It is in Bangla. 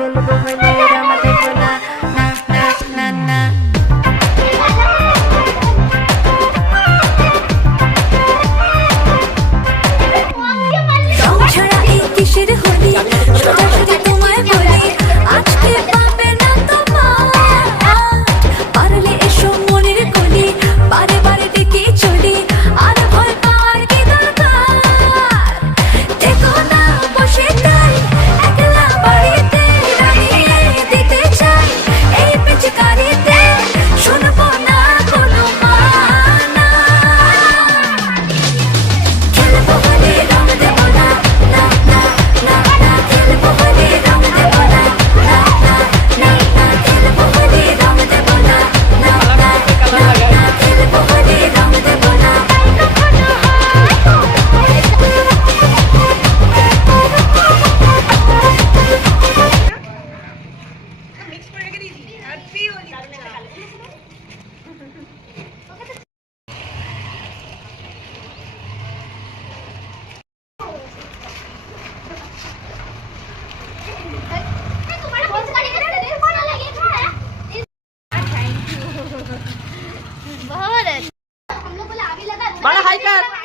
খেলবো হলে রং দেব না, না না না না। রং ছাড়া এই কিসের হোলি, সোজাসুজি তোমায় বলি আজকে পাবে না তোমার। পারলে এসো মনের কলি, বারে বারে ডেকে চলি, আর ভয় পাওয়ার কি দরকার। দেখো না বসে তাই একলা বাড়িতে, রাঙিয়ে দিতে চাই এই পিচকারিতে, শুনবো না কোনো মানা। খেলবো হলে রং দেব না, না না না না। খেলবো হলে রং দেব না, না না না না। খেলবো হলে রং দেব না, না না না না। খেলবো হলে রং দেব না। মিক্স করে রেখে দিয়েছি হ্যাপি হোলি। बड़ा हाई कर